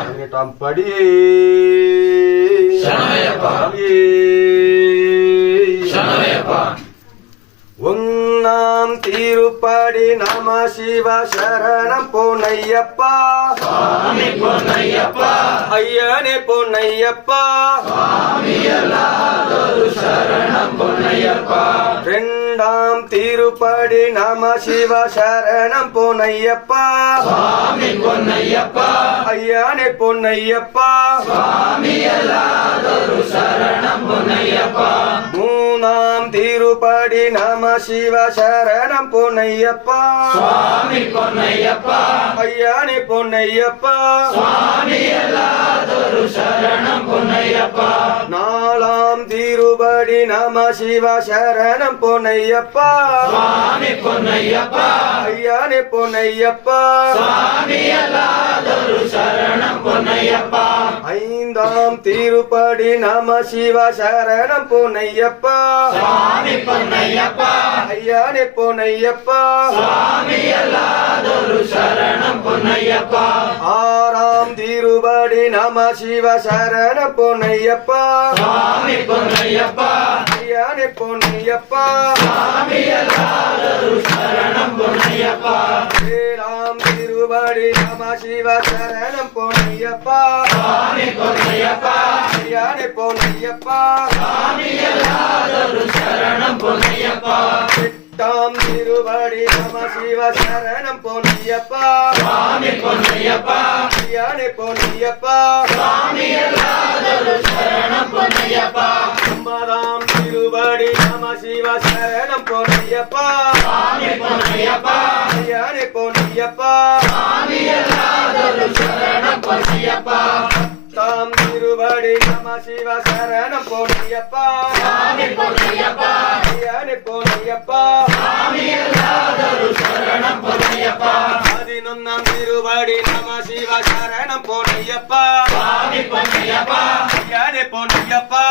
பதினெட்டாம் படி ஒன்னாம் திருப்படி நம சிவ சரணம் பொன்னையப்பா ஐயனே பொன்னையப்பா ரெண்டாம் திருப்படி நம சிவ சரணம் பொன்னையப்பா ஐயனே பொன்னையப்பா மூணாம் திருப்படி நம சிவ சரணம் பொன்னையப்பா ஐயனே பொன்னையப்பா நாலாம் திருப்படி நம சிவ சரணம் பொன்னையப்பா ஐயனே பொன்னையப்பா ஐந்தாம் திருப்படி நம சிவ சரணம் பொன்னையப்பா ஐயனே பொன்னையப்பா ஆறாம் திருப்படி நம சிவ சரணம் பொன்னையப்பா ஐயனே பொன்னையப்பா ஏழாம் திருப்படி நம சிவ சரணம் பொன்னையப்பா ஐயனே பொன்னையப்பா எட்டாம் திருப்படி நம சிவ சரணம் பொன்னையப்பா ஐயனே பொன்னையப்பா ஒன்பதாம் திருப்படி நம சிவ சரணம் பொன்னையப்பா ஐயனே பொன்னையப்பா பத்தாம் திருப்படி நம சிவ சரணம் பொன்னையப்பா ஐயனே பொன்னையப்பா பதினொன்னாம் திருப்படி நம சிவ சரணம் பொன்னையப்பா ஐயனே பொன்னையப்பா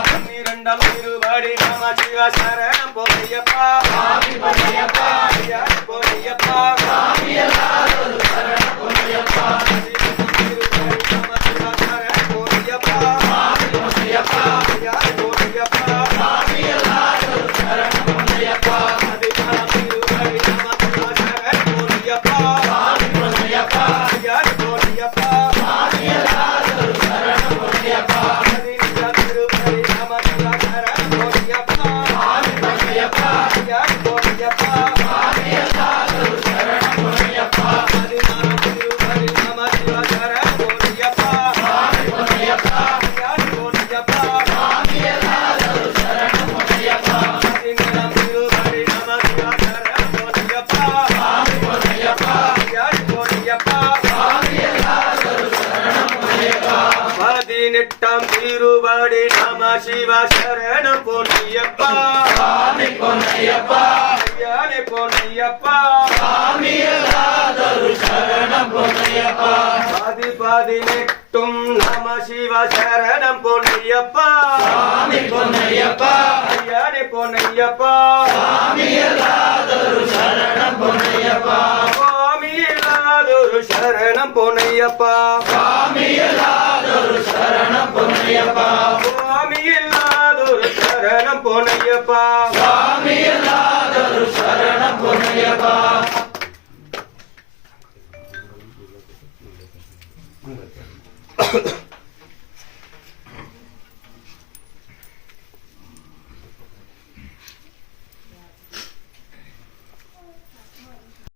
பன்னிரண்டாம் திருப்படி நம சிவ சரணம் பொன்னையப்பா ஐயனே பொன்னையப்பா பதினெட்டாம் திருப்படி நம சிவ சரணம் பொன்னையப்பா ஐயனே பொன்னையப்பா பதினெட்டும் நம சிவ சரணம் பொன்னையப்பா ஐயனே பொன்னையப்பா சுவாமியில்லாதொரு சரணம் பொன்னையப்பா சுவாமியில்லாதொரு சரணம் பொன்னையப்பா